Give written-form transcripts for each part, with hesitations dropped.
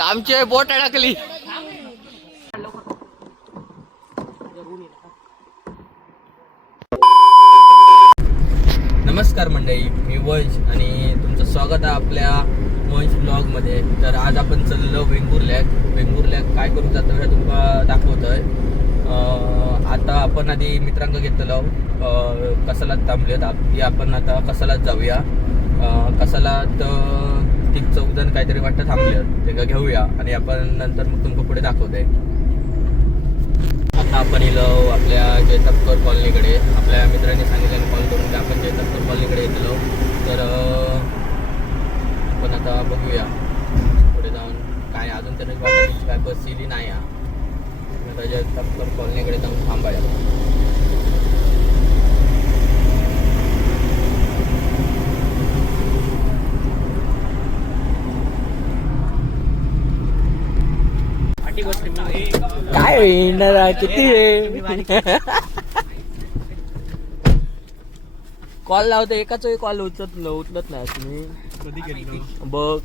आमची बोट अडकली. नमस्कार मंडळी, मी वंश आणि तुमचं स्वागत आहे आपल्या वंश ब्लॉगमध्ये. तर आज आपण चाललो वेंगुर्ल्याक काय करू जातो हे तुम्हाला दाखवतोय. आता आपण आधी मित्रांक घेतलो कसालात थांबलेत. आपण आता कसालात जाऊया. कसालात 3-4 जण काहीतरी वाटतं थांबलेत, ते का घेऊया आणि आपण नंतर मग तुमका पुढे दाखवतोय. आता आपण येलो आपल्या जयतापकर कॉलनीकडे. आपल्या मित्रांनी सांगितल्याने कॉल करून की आपण जयतापकर कॉलनीकडे येतलो. तर आपण आता बघूया पुढे जाऊन काय अजून तरी वाटत काय बस इली नाही. आता जयतापकर कॉलनीकडे जाऊन थांबाया. काय येणार किती कॉल लावतो, एकाच कॉल उचलत नाही तुम्ही. कधी केली बघ.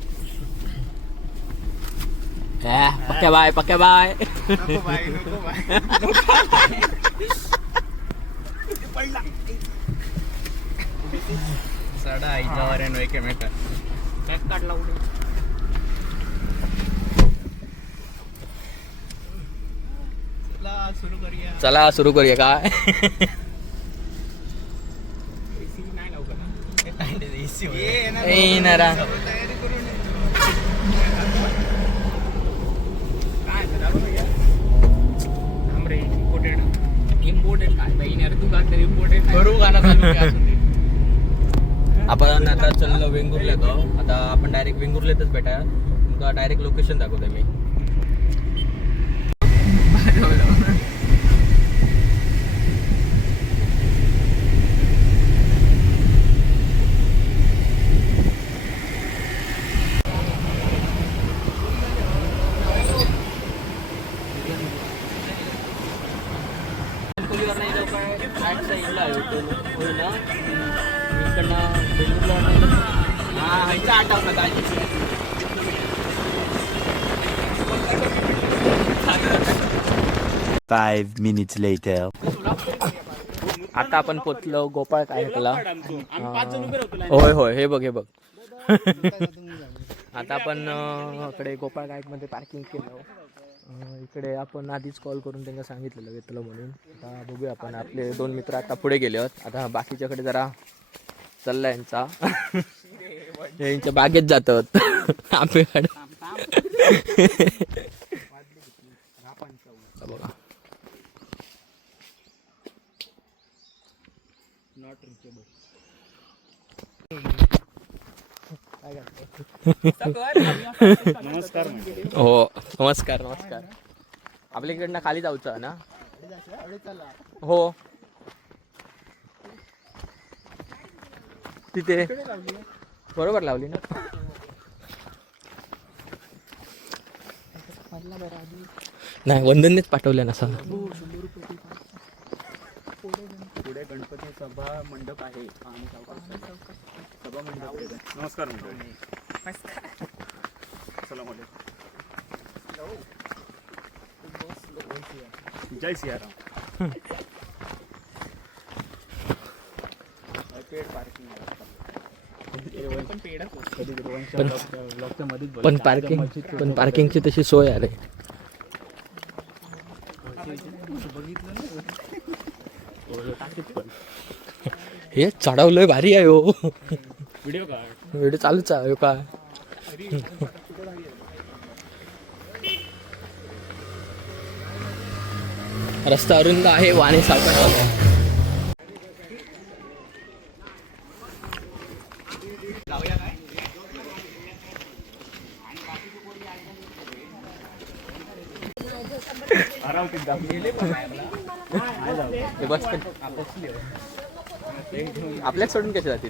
पक्या बाय साडा आईच्यावर आहे नोय केमेकर बॅग काढला उडे. चला सुरू करूया काय. येणार आपण आता चाललो वेंगुर्ल्या गाव. आता आपण डायरेक्ट वेंगुर्ल्यातच भेटा. तुमका डायरेक्ट लोकेशन दाखवतो मी. Five minutes later. आता आपण पोचलो गोपाळ कायकला. होय हे बघ आता आपण इकडे गोपाळ कायक मध्ये पार्किंग केलं. इकडे आपण आधीच कॉल करून त्यांना सांगितलेलं घेतलं म्हणून. आता बघूया आपण. आपले 2 मित्र आता पुढे गेले आहेत. आता बाकीच्याकडे जरा चालला यांच्या बागेत जातात आंबेकडे. बघा नमस्कार. हो नमस्कार. आपल्या इकडनं खाली जाऊचं ना. हो तिथे बरोबर लावली ना. नाही वंदननेच पाठवलं ना सर. पुढे गणपती सभा मंडप आहे. सभा मंडप. नमस्कार मंडळी. जय सियाराम. पण पार्किंगची तशी सोय आहे. हे चढवलंय भारी आहे हो. व्हिडिओ चालूच आहे काय. रस्ता अरुंद आहे. वाणे सावकाश. आपल्याच सोडून कशी जाते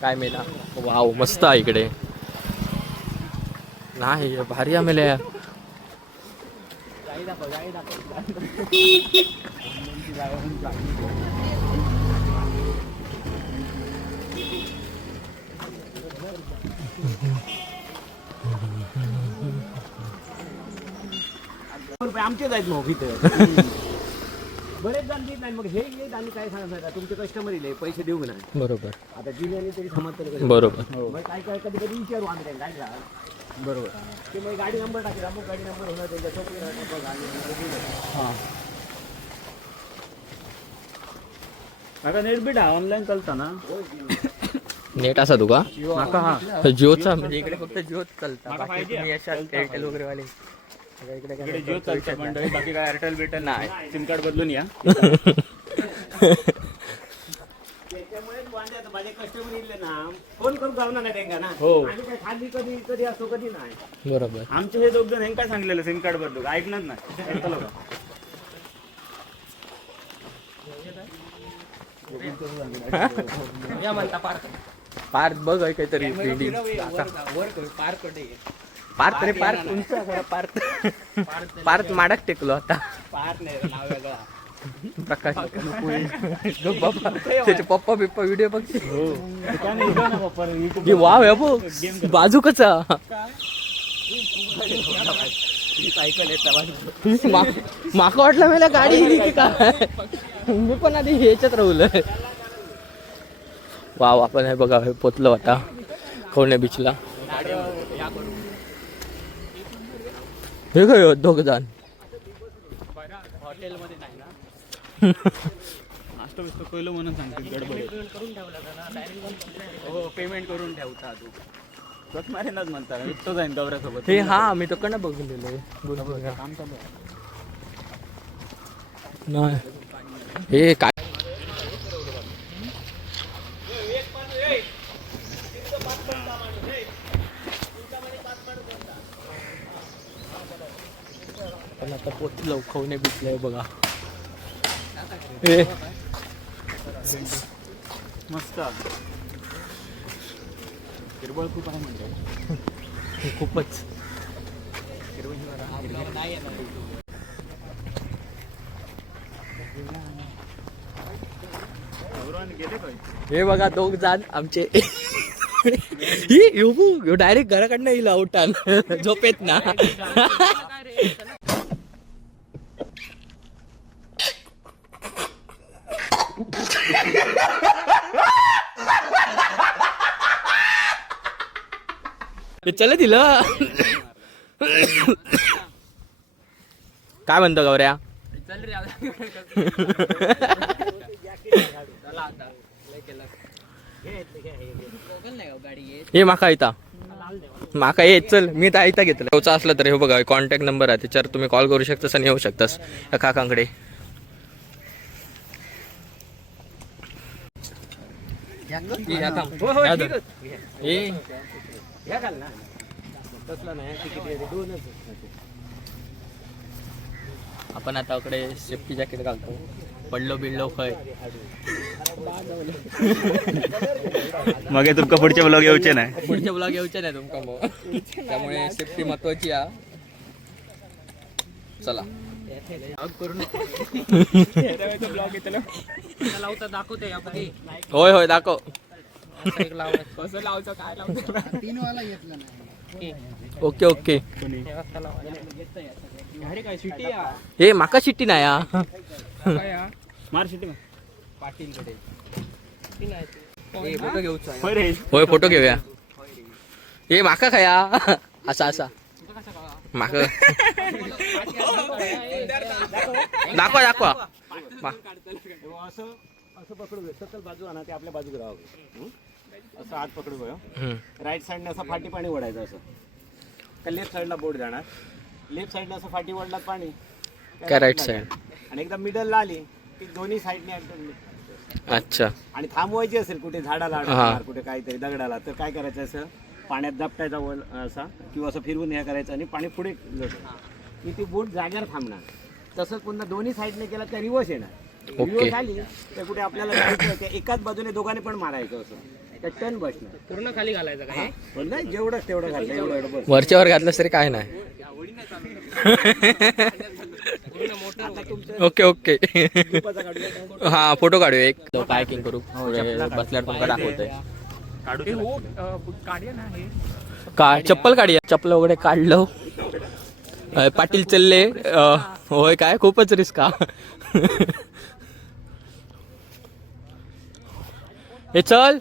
काय मेला. वाव मस्त आहे इकडे. नाही भारी आम्हाला. आमचेच आहेत मग इथं बरेच जण देत नाही मग हे येत आणि काय सांगायचं तुमचे कस्टमर येईल पैसे देऊ नाही बरोबर आता दिल्याने तरी समजतं बरोबर मग काय काय कधी कधी विचारू आम्ही त्यांना गाडीला बरोबर ते मग गाडी नंबर टाकेल मग गाडी नंबर होणार त्यांच्या चौकडी हां आता नेट बीट ऑनलाईन चालता ना नेट असा तुका माका हा जिओचा म्हणजे इकडे फक्त जिओच चालतं माका बाकी 5G तुम्ही यशात एअरटेल वगैरे वाले इकडे इकडे जिओ चालतं मंडळी बाकी काय एअरटेल बिटेल नाही. सिम कार्ड बदलून या त्याच्यामुळेच वांदे आता माझे कस्टमर येईल ना फोन करून जाऊ नाही त्यांना ना हो. आणि काय खाली कधी कधी असतो कधी नाही बरोबर आमचे हे दोघ जण हे काय सांगलेलं सिम कार्ड बदलू ऐकणार नाही यांचं लोक पार्क बघ आहे काहीतरी बिल्डिंग पार्क रे पार्क तुमचा पार्क पार्क माडक टेकलो आता प्रकाश जो बाप्पा त्याचे पप्पा बिप्पा व्हिडिओ बघते वाव आहे बघ बाजू कचा माका वाटलं मला गाडी गेली काय मी पण आधी ह्याच्यात राहुलंय वाव आपण हे बघा हे पोचलो आता खवणे बीचला हे काय दोघ जण नाश्ता बिस्तो पहिलं म्हणून सांगते गडबड हो पेमेंट करून ठेवता तू स्वत मारेनच म्हणता तो जाईन गौऱ्यासोबत हे हा मी तो कडनं बघून दिलोय नाही हे काय पण आता पोचलो खवणे बिचलंय बघा हे मस्त हिरबळ खूप आहे म्हणतो खूपच गेले काय हे बघा दोघ जण आमचे डायरेक्ट घराकडनं येईल आउटान झोपेत ना चल दिलं काय म्हणतो गौऱ्या हे माका येता माका ये चल मी तर आयता घेतलं तेवचा असलं तर हे बघा कॉन्टॅक्ट नंबर आहे त्याच्यावर तुम्ही कॉल करू शकतास आणि येऊ शकतास या काकांकडे आपण आता इकडे सेफ्टी जॅकेट घालतो पडलो बिडलो खय मग तुमका पुढचे ब्लॉग येऊचे नाही पुढचे ब्लॉग येऊचे नाही तुमका मग त्यामुळे सेफ्टी महत्वाची आहे चला होय होय दाखव ओके ओके हे माका शिट्टी नाही हा मार शिटी होय फोटो घेऊया हे माका खाया असा असा माका दाखवा दाखवा असं पकडू सकल बाजू आणा ते आपल्या बाजूला राहावं असं हात पकडू बघा राईट साईडने असं फाटी पाणी ओढायचं असं का लेफ्ट साईडला बोट जाणार लेफ्ट साईडने असं फाटी ओढला पाणी काय राईट साईड आणि एकदा मिडलला आली की दोन्ही साईडने अच्छा आणि थांबवायची असेल कुठे झाडाला अडकणार कुठे काहीतरी दगडाला तर काय करायचं असं पाण्यात दबटायचा वळ असा किंवा असं फिरवून हे करायचं आणि पाणी पुढे की ती बोट जाग्यावर थांबणार तसंच पुन्हा दोन्ही साईडने केला तर रिवर्स येणार रिवर्स आली तर कुठे आपल्याला जायचं त्या एकाच बाजूने दोघांनी पण मारायचं असं त्या टर्न बसणार पूर्ण खाली घालायचं काय नाही जेवढंच तेवढं घालतं एवढं बस वरच्यावर घातलं तरी काय नाही ओके ओके हा फोटो काढूया एक कायकिंग करू बसल्यावर तुमका दाखवतोय काय चप्पल काढूया चप्पल वगैरे काढलं पाटील चालले होय काय खूपच रिस्क हा हे चल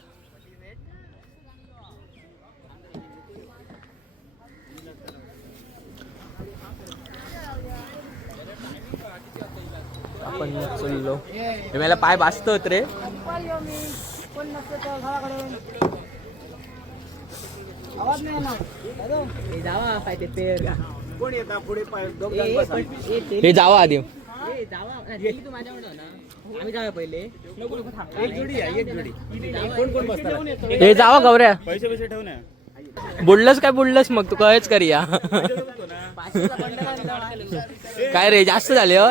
आपण चललो हे मला पाय भाजतात रे कोण येतात पुढे दोघं जण बसा. हे जावा आधी एक जोडी आहे, एक जोडी. कोण कोण बसतात? हे जावा गौऱ्या पैसे पैसे ठेव ना. बुडलंस काय बुडलंस मग तू कळच करूया काय रे जास्त झाले हो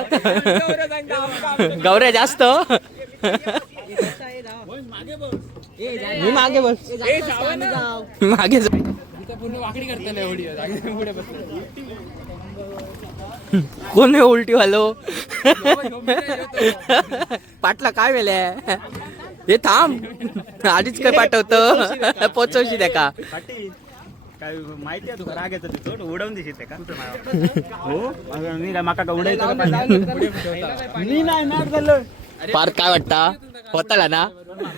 गौऱ्या जास्त मी मागे बस मागे कोण उलटी वालो पाटला काय वेळेला हे थांब आधीच काय पाठवतं पोचवशी त्या का पाटील काय माहिती आहे तुका राग येतो तिथं उडवून दिशी ते का हो मी माका का उडायचं का मी नाही नाक झालं पार काय वाटता होताला ना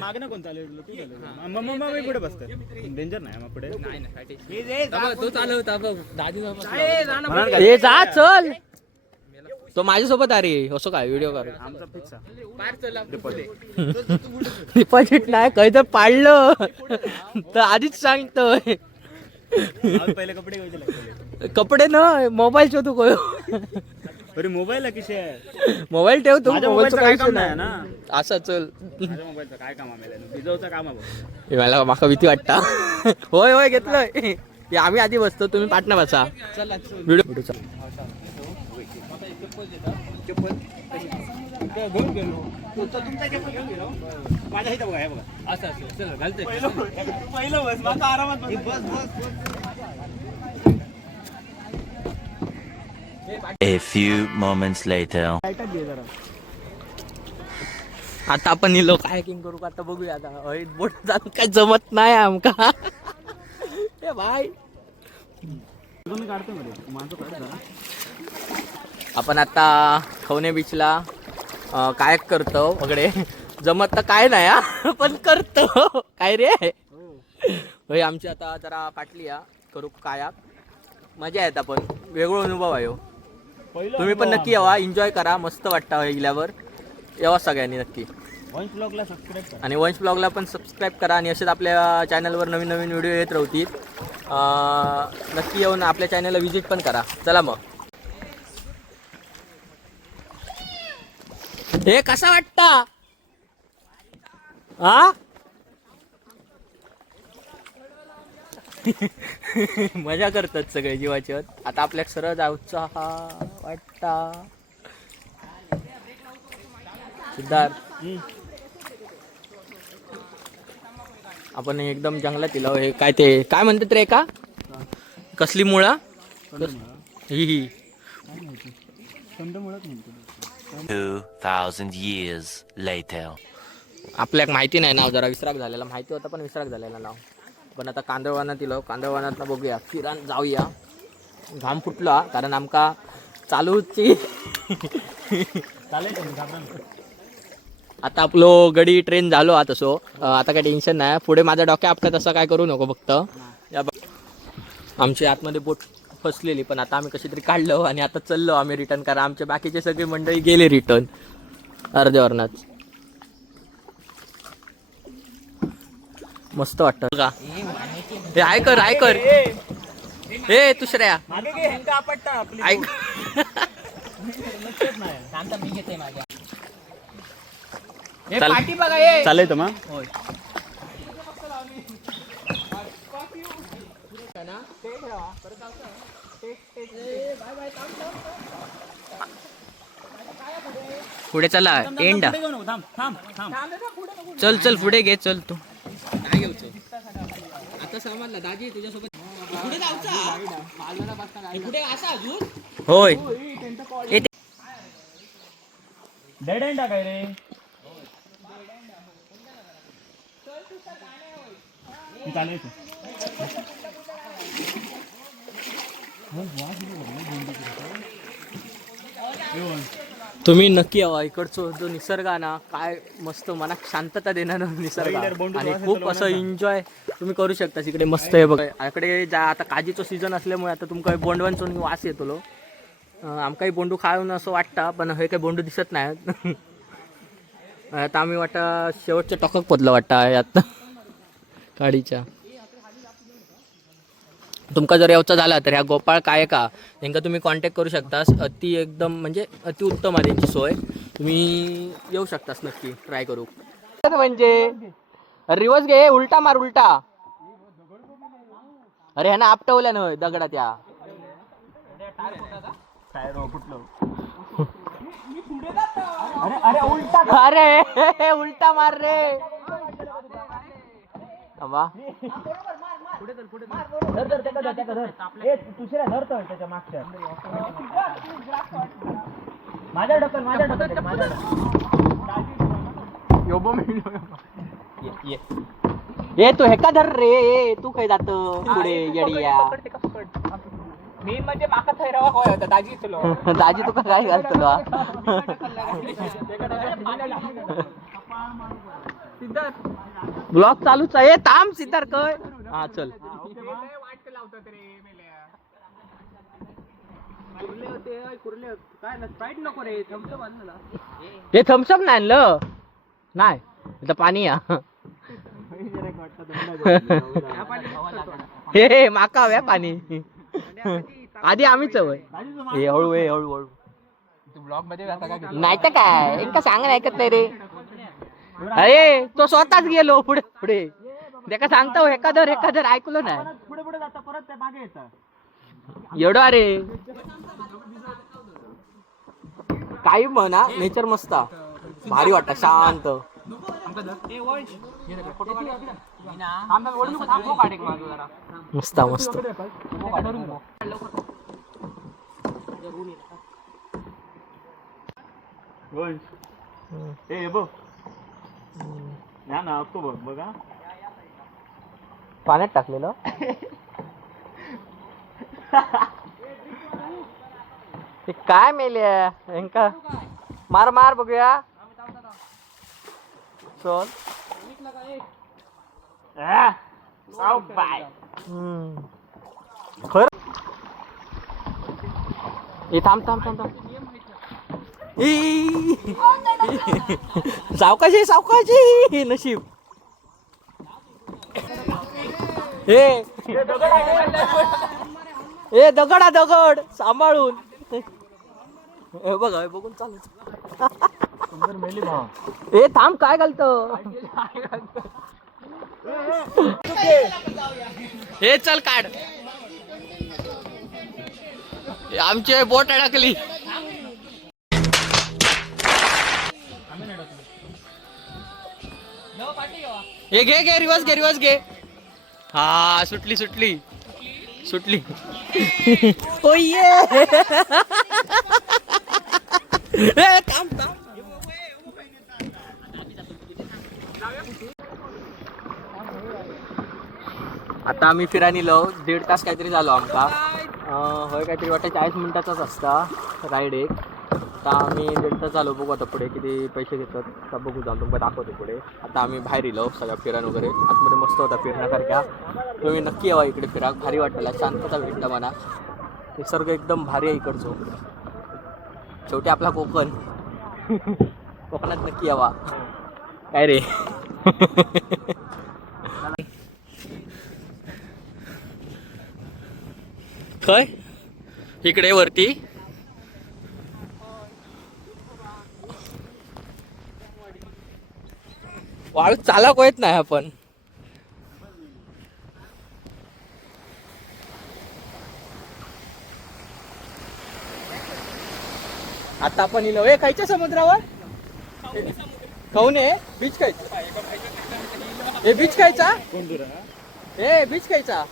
मागणं कोण चालू तू झालं मग मी पुढे बसतो डेंजर नाही मग पुढे हे जा चल तो माझ्यासोबत अरे असं काय व्हिडिओ कर आमचा फिक्स डिपॉझिट नाही काही तर पाडलं तर आधीच सांगतोय पहिले कपडे घ्यायचे लागले कपडे ना मोबाईल शोधू कोयो अरे मोबाईल किशे आहे मोबाईल ठेव तू माझ्या मोबाईलचं मोबाईलचं काय काहीच काम नाही नाही ना असं चल माझ्या मोबाईलचं काय काम आहे भिजवचं काम आहे हे मला माका भीती वाटता होय होय घेतलंय हे आम्ही आधी बसतो तुम्ही पाटणा बसा व्हिडिओ घेऊन गेलो तुमचा चप्पल घेऊन गेलो माझ्या इथं बघा हे बघा असं असं चल घालते पहिलं बस माझा आरामात बस A few moments later. आता आपण निलो कायकिंग करू का आता बघूया आता हळीत बोट जाऊन काय जमत नाही आमका ए भाई तुम्ही काढतो मध्ये माझं काढतो आपण आता खवणे बीचला कायक करतो वगैरे जमत तर काय नाही हा पण करतो काय रे होय आमची आता जरा पाटली या करू कायाक मजा येत आपण वेगळा अनुभव आहे हो. तुम्ही पण नक्की यावा एन्जॉय करा मस्त वाटतं गेल्यावर यावा सगळ्यांनी नक्की वंश ब्लॉगला सबस्क्राईब करा आणि वंश ब्लॉगला पण सबस्क्राईब करा आणि असेच आपल्या चॅनलवर नवीन नवीन व्हिडिओ येत राहतील नक्की येऊन आपल्या चॅनलला व्हिजिट पण करा चला मग हे कसा वाटता हा मजा करतात सगळे जीवाच्या आता आपल्या सरळ जाऊचा हा वाटता सिद्धार्थ आपण एकदम जंगलात इलो हे काय ते काय म्हणतात रे का कसली मुळा ही 2000 years later. आपल्याक माहिती नाही नाव जरा विसराक झालेला माहिती होता पण विसराक झालेला नाव पण आता कांदळवानात इलो कांदळवानात बघूया किराण जाऊया घाम फुटला कारण आमका चालूची आता आपलो गडी ट्रेन झालो आता तसो आता काय टेन्शन नाही पुढे माझ्या डोक्या आपल्यात असं काय करू नको फक्त आमची आतमध्ये बोट फसलेली पण आता आम्ही कशी तरी काढलो आणि आता चाललो आम्ही रिटर्न करा आमचे बाकीचे सगळे मंडळी गेले रिटर्न अर्ध्यावरनाच मस्त वाटतं का हे ऐकर ऐकर हे दुसऱ्या ऐक चालेल तर मग पुढे चला एंड चल चल पुढे घे चल तू आता समजला दाजी तुझ्यासोबत पुढे होय डेड एंड काय रे चालेल तुम्ही नक्की यावा. इकडचं जो निसर्ग आहे ना, काय मस्त मनात शांतता देणारा निसर्ग आहे. आणि खूप असं एन्जॉय तुम्ही करू शकता. इकडे मस्त आहे बघा. इकडे जा आता काजीचो सीझन असल्यामुळे आता तुमका बोंडवांचो वास येतो. आमकाही बोंडू खाऊन असं वाटतं, पण हे काही बोंडू दिसत नाहीत. आता आम्ही वाटतं शेवटच्या टोकाक पोचलं वाटतं आहे आता गाडीच्या. तुमका जर यावचा झाला तर ह्या गोपाळ काय का त्यांना तुम्ही कॉन्टॅक्ट करू शकतास. अति एकदम म्हणजे अति उत्तम आहे त्यांची सोय. तुम्ही येऊ शकतास नक्की ट्राय करू. म्हणजे रिवर्स घे, उलटा मार उलटा. अरे ह्यानं आपटवल्या ना दगडा त्या. अरे उलटा मार रे. वा माझ्या ढकल ये तू हेका धर रे. तू काय जात पुढे येडिया. मी म्हणजे माका थैरावा होय होता दाजी तुलो. दाजी तुका काय घालतो. ब्लॉग चालूच आहे. थांब सिद्धार्थ काय. हा चल. हे थम्सअप नाही आणलं. नाही इथं पाणी या. हे माका हव्या पाणी. आधी आम्हीच हवंय. हे हळू आहे हळू. ब्लॉग मध्ये नाही तर काय एका सांग ऐकत नाही रे. अरे तो स्वतःच गेलो पुढे पुढे. त्याका सांगतो एखादर ऐकलो नाही. पुढे पुढे जाता परत त्या मागे येतं. एवढं अरे काही म्हणा. नेचर मस्त भारी वाटत शांत. मस्त मस्त. बघा पाण्यात टाकलेलं. ते काय मेल्या मार मार बघूया. चल खर. थांब सावकाशी नशीब. ए दगड सांभाळून. बघा बघून चालू. ए थांब काय घालतो. हे चल काढ. आमचे बोट अडकली. हे घे रिवर्स घे. हा सुटली. ओये थांब. आता आम्ही फिरायला लो 1.5 तास काहीतरी झालो आमका. होय काहीतरी वाटतं 40 मिनिटाचाच असता राईड एक. आता आम्ही 1.5 तास झालो. बघू आता पुढे किती पैसे घेतात आता बघू. जाऊन तुमका दाखवतो पुढे. आता आम्ही बाहेर येलो सगळ्या फिरायला वगैरे. आतमध्ये मस्त होता फिरण्यासारख्या. तुम्ही नक्की यावा इकडे फिरा. भारी वाटला. शांतता भेटला मला. निसर्ग एकदम भारी आहे इकडचो. शेवटी आपला कोकण. कोकणात नक्की यावा. काय रे काय इकडे वरती वाळू चालक होत नाही आपण. आता आपण इलो खायच्या समुद्रावर. खाऊन बीच खायचा. हे बीच खायचा. बीच खायचा.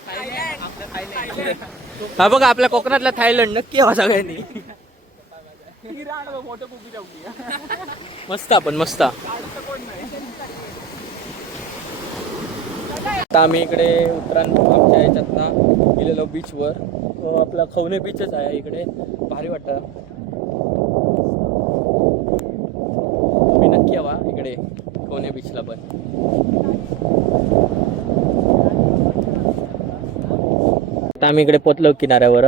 हा बघा आपल्या कोकणातला थायलंड. नक्की यावा सगळ्यांनी. मस्त आपण मस्त. आता आम्ही इकडे आमच्या ह्याच्यात ना गेलेलो बीचवर. आपला खवणे बीचच आहे इकडे, भारी वाटतं. तुम्ही नक्की यावा इकडे खवणे बीचला पण. आता आम्ही इकडे पोचलो किनाऱ्यावर.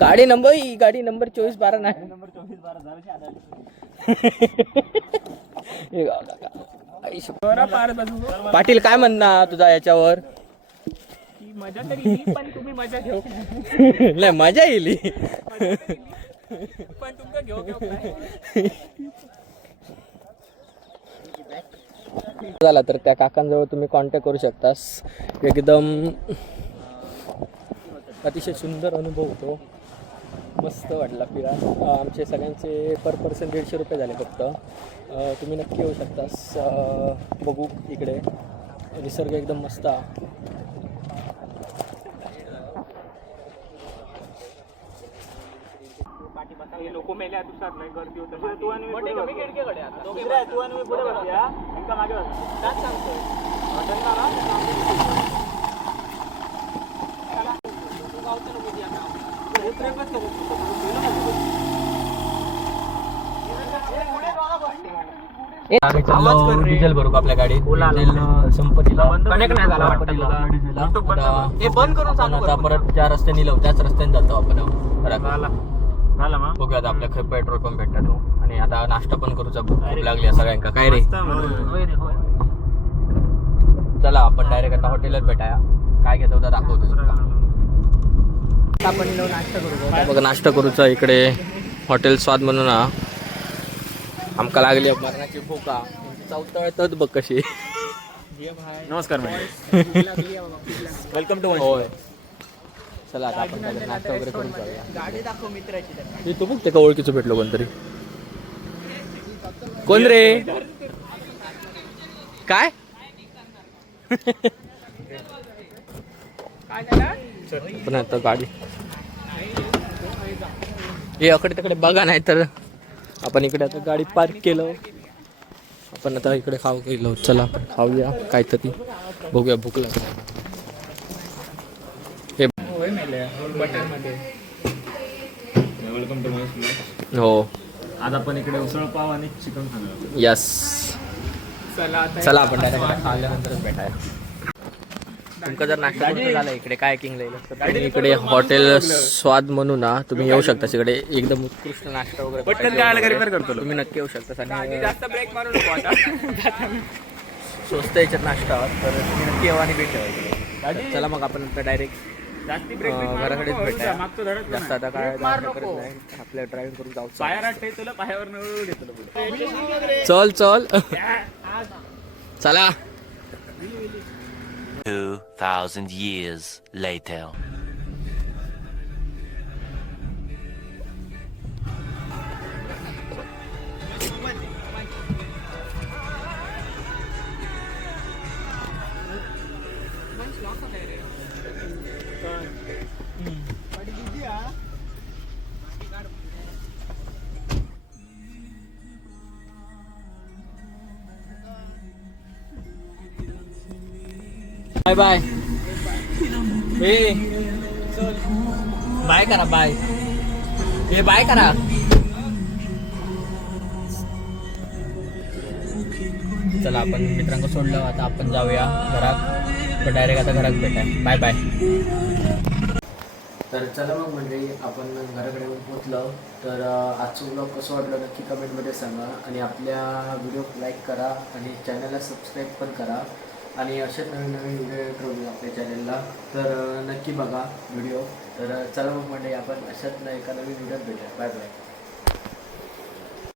गाडी नंबर 2412 नाही. नंबर 2412 झालं आधार. पाटील काय म्हणणार तुझा याच्यावर? मजा तरी पण तुम्ही मजा घेऊ नाही मजा येईल पण तुमका घेऊ झाला तर त्या काकांजवळ तुम्ही कॉन्टॅक्ट करू शकतास. एकदम अतिशय सुंदर अनुभव होतो. मस्त वाटला फिरा. आमचे सगळ्यांचे पर पर्सन 150 रुपये झाले फक्त. तुम्ही नक्की येऊ शकतास. बघू इकडे निसर्ग एकदम मस्त आहे. लोक मेल्या दुसऱ्यात नाही गर्दी होतं. तू आणि मी पुढे बस. तू आणि मी पुढे बसूया. इंका मागे बस. त्याच सांगतोय. आम्ही चाललो डिझेल भरू आपल्या गाडीत. डिझेल संपत्तीला कनेक्ट नाही झाला वाटतं तुला. हे बंद करून चालू आता परत ज्या रस्त्याने लावू त्याच रस्त्याने जातो आपण. झाला मग बघूया आता आपल्या पेट्रोल पंप भेटतो. आणि आता नाश्ता पण करूचा भूक लागली सगळ्यांका. काय रे चला आपण डायरेक्ट आता हॉटेलच भेटाया. काय घेतो होता दाखवतो आपण नाश्ता करू. बघ नाश्ता करूचा इकडे हॉटेल स्वाद म्हणून आमका लागली मरणाची भूका. चौथळतच बघ कशी. नमस्कार वेलकम टू. होय चला आता आपण नाश्ता वगैरे करून जाऊया. गाडी दाखव मित्राची. तू बघ ते का ओळखीचं भेटलो कोणतरी. कोण रे काय पण आता गाडी हे अकडे तिकडे बघा नाही तर आपण इकडे आता गाडी पार्क केलं. आपण आता इकडे खाऊ गेलो. चला आपण खाऊया काहीतरी. बघूया भूक लागली. वेलकम टू माय. हो आज आपण इकडे उसळ पाव आणि चिकन खाणार. यस चला आपण डायरेक्ट खाल्ल्यानंतरच भेटाय. तुमका जर नाश्ता झाला इकडे काय किंग तुम्ही इकडे हॉटेल स्वाद म्हणून तुम्ही येऊ शकता. इकडे एकदम उत्कृष्ट नाश्ता वगैरे तुम्ही नक्की येऊ शकता. आणि जास्त ब्रेक मारू नको आता. स्वस्त याच्यात नाश्ता तर तुम्ही नक्की येऊ आणि भेटा. चला मग आपण डायरेक्ट जास्ती ब्रेक घराकडेच भेटाय. मागतो धडक जास्त आता काय आपल्या ड्रायव्हिंग करून जाऊ. पायावर तुला पायावर नळ घेतलं. चल चल चला. 2,000 years later. Bye bye. ए बाय करा. बाय ए बाय करा. चला आपण मित्रांना सोडलं. आता आपण जाऊया घरात. तर डायरेक्ट आता घरात भेटाय. Bye bye. तर चला मग मंडळी आपण घराकडे पोहोचलो. तर आजचं ब्लॉग कसं वाटलं नक्की कमेंटमध्ये सांगा. आणि आपल्या व्हिडिओ लाईक करा आणि चॅनलला सबस्क्राईब पण करा. आणि असेच नवीन नवीन व्हिडिओ येत राहू आपल्या चॅनलला. तर नक्की बघा व्हिडिओ. तर चला मग मंडळी आपण अशाच एका नवीन व्हिडिओत भेटूया. Bye bye.